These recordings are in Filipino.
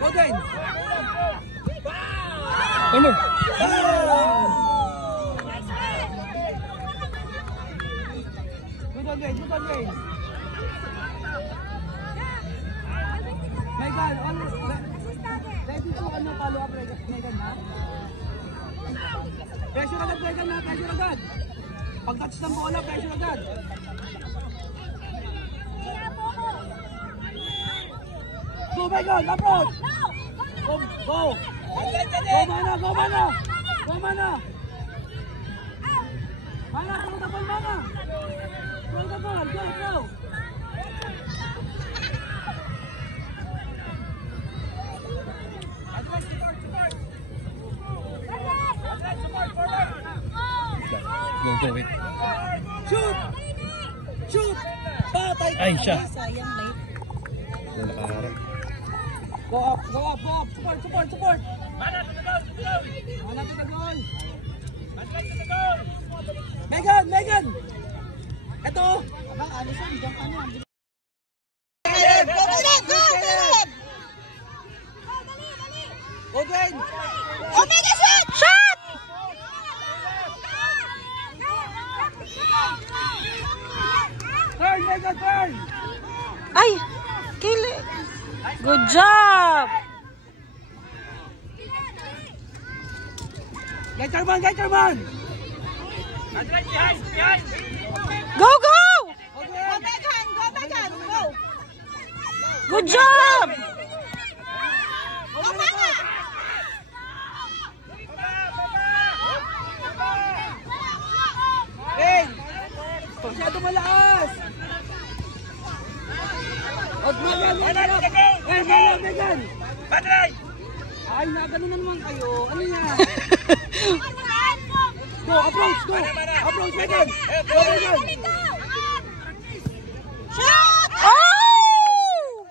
Golden! Ano? Good on, Wayne. Good on, Wayne. Megan, ready to follow up, Megan, ha? Pressure agad, Megan, ha? Pressure agad. Pag-touch ng bola, pressure agad. Go, Megan, approach! Go! Go! Go, Mana! Go, Mana! Go, Mana! Mana, throw the ball, Mana! Throw the ball, go, go! Go, go, wait. Shoot! Shoot! Patay! Ay, siya. Sayang, late. Wala nakaharap. Go up, go up, go up! Support, support, support! Mana to the goal! Mana to the goal! Megan! Megan! Ito! Abang, ano siya? Diyan ka na. Go, Dwayne! Omega shot! Shot! Turn, Megan, turn! Ay! Kili! Good job! Get your man, get your man! Go, go! Okay. Go, Megan! Go, Megan! Go! Good job! Go, Megan! Hey! Masyado malakas! Out, Megan! Hey, Megan! Megan! Ay, nagano na naman kayo. Ano yan? Go, approach, go! Approach, Megan! Go, Megan! Shot! Oh!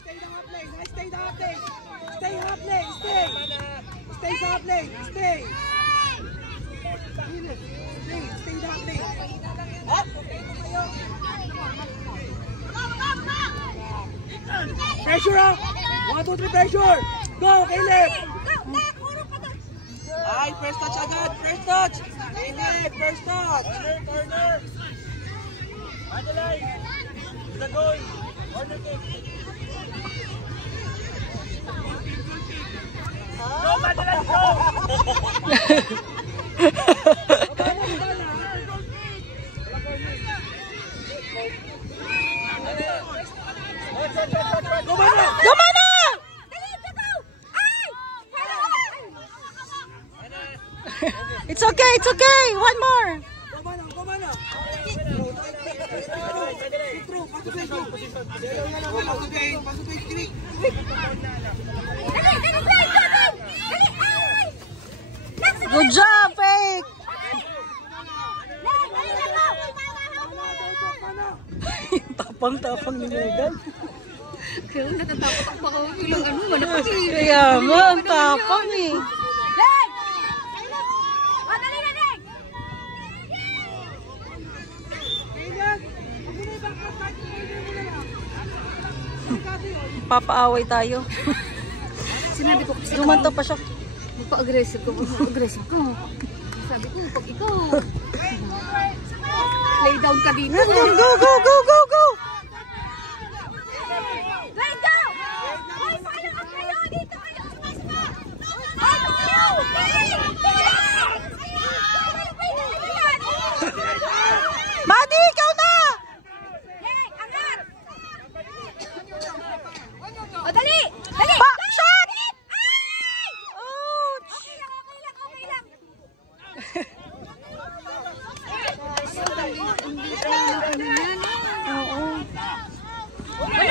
Stay the half lane, stay the half lane! Stay half lane, stay! Stay sa half lane, stay! Stay the half lane! Up! Pressure up! 1, 2, 3, pressure! Go, Caleb! Ay, first touch agad! First touch! Caleb, first touch! Corner! Madeline! The goal! Corner kick! Go, Madeline, go! Go, Mana! Go, Mana! It's okay, it's okay. One more. Go, Mana! Go, Mana! Good job, Faith. Tapang-tapang ni Megan. Kaya natatakot ako ilang ano, wala kasi. Kaya mo, ang tapang eh. Papaaway tayo. Sinabi ko kasi Dumanto pa siya. magpa-aggressive ko. Aggressive ko. Sabi ko, pag ikaw lay down ka dito. Go, go, go, go, go, go. Madi, ikaw na! O, dali! Dali! Shot!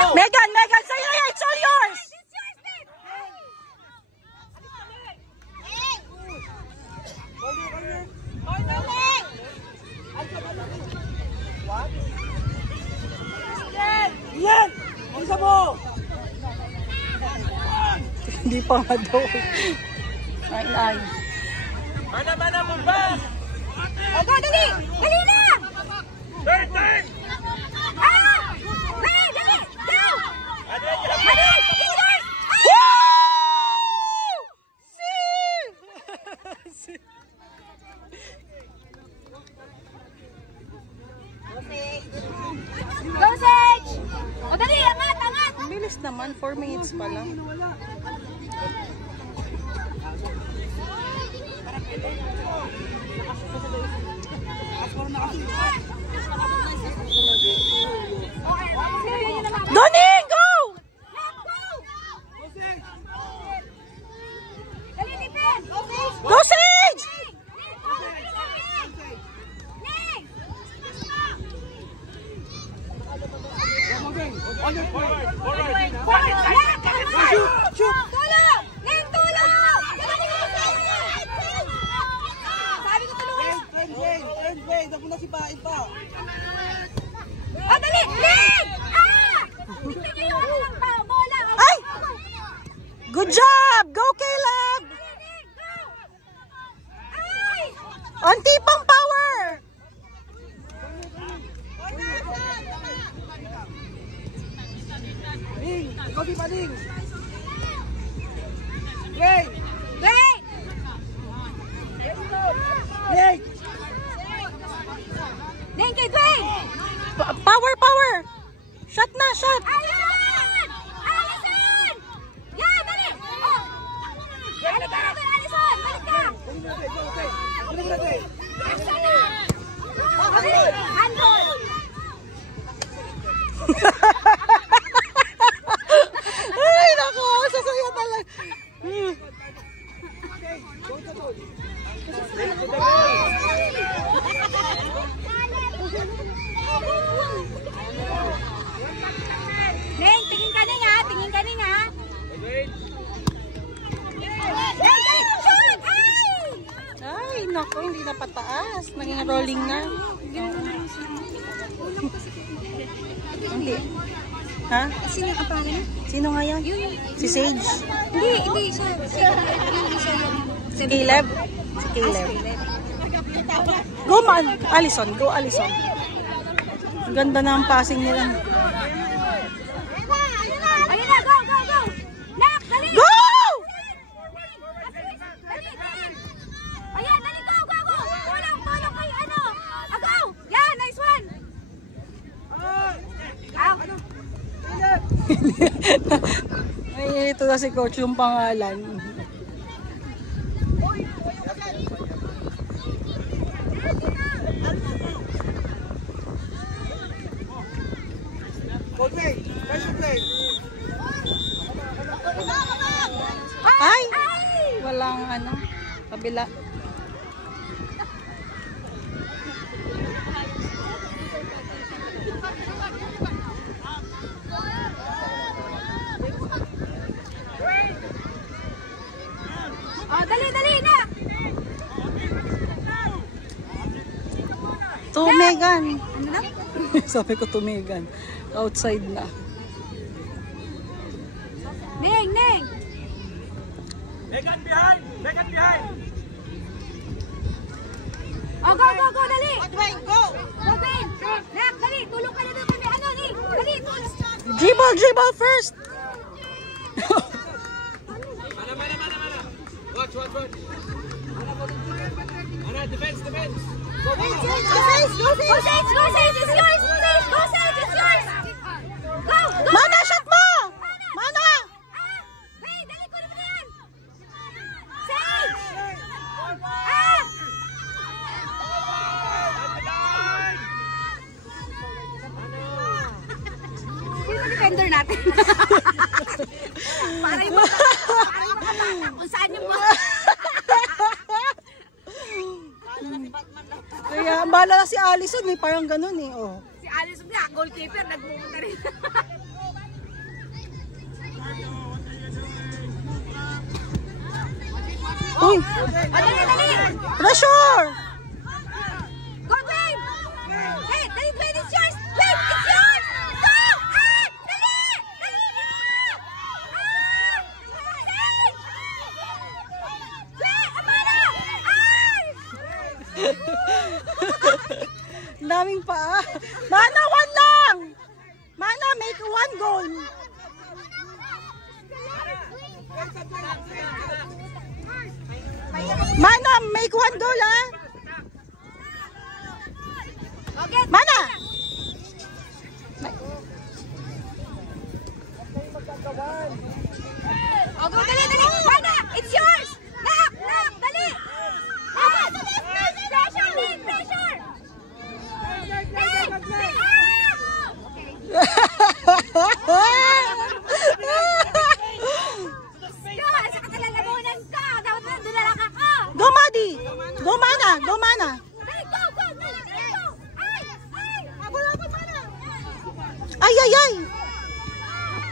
Megan, Megan, say hi, it's all yours! Yan! Isa mo! Hindi pa nga daw. Ay. Mana, mumba! O, go, dali! Dali na! Turn! Ah! Dali! Dali! Go! Dali! naman, 4 minutes pa lang. Doning, go! Go, Sage! Ay! Good job! Go, Caleb! Onti pang power! Ding! Kobe pa ding! Wait! Wait! Power, power! Shot na, shot! Ay, naku! Sasaya talaga. Neng, tingin ka ning ha, tingin ka ning ha. Ay, naku, hindi na pataas. Naging rolling na. Hindi. Ha? Sino ang pangalan? Sino nga yan? Si Sage? Hindi siya. Si Caleb? Si Caleb. Go, man. Allison. Go, Allison. Ang ganda na ang passing nila. Ayun na, go! Nak, dali! Go! Ayan, dali, go! Tulong kay ano! Go! Yan, nice one! Ay, ito na si coach yung pangalan. Kobe! Nice play! Ay! Walang ano, kabila. Dali na! Tumegan. Ano na? Sabi ko tumegan. Outside na. Neng! Megan behind! Oh, go, dali! Go! Nak, dali! Tulong ka na doon kami! Ano, ni? Dali, tulong! Dribble first! Mana! Watch! Mana, defense! Go, Sage! It's yours! Go! Mana, shot mo! Mana! Hey, dali ko naman yan! Sage! Sino defender natin? Para yung makapatak kung saan yung mga... Kaya bala na si Allison eh, parang ganun eh. Oh. Si Alice nga, goalkeeper, nagpupunta rin. Uy! Dali! Pressure! Go, Dwayne! Hey, dali, Dwayne, it's yours! Dwayne, it's yours! Go! Dali! Dwayne, Amara! Daming pa. Mana, 1 lang! Mana, make 1 goal. Mana, make 1 goal ah. Mana! Oh, go, dali, dali. Mana, it's yours. Nak, nak, dali. Pressure, Nick, pressure. Nick, Nick. Yawa, sa katalalamunan ka. Dapat na dulala ka ka. Go, Madi! Go, Mana! Go, Mana! Dali, go, go, dali, dali, go. Ay, ay. Wala pa, Mana. Ay, ay, ay!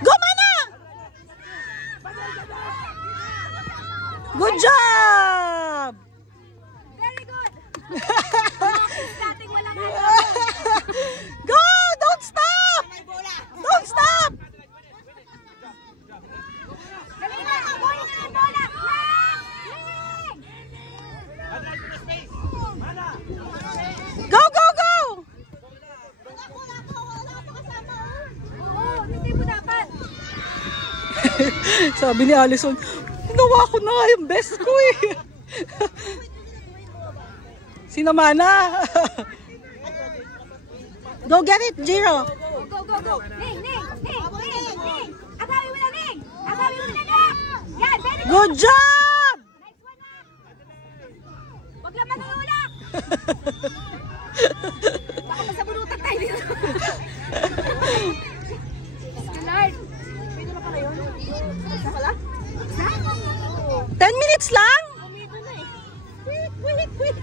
Go, Mana! Good job! Very good. Dating walang Go! Don't stop! Don't stop! dali na, habulin na yung bola. Go, go, go! Oo, hindi mo dapat. Sabi ni Allison, ginawa ko na nga yung best ko eh. Sino Mana? Go get it, Jiro. Go, go, go. Ning, Ning, Ning, Ning, Ning. Agawin mo na, Ning. Agawin mo na, Ning. Yan, very good. Good job! Nice one, Nak. Huwag lang manulak. Baka masabunutan tayo dito. Lord. Pwede na pala yun? Isa pala? Ha? 10 minutes lang? Umito na eh. Quick, quick, quick.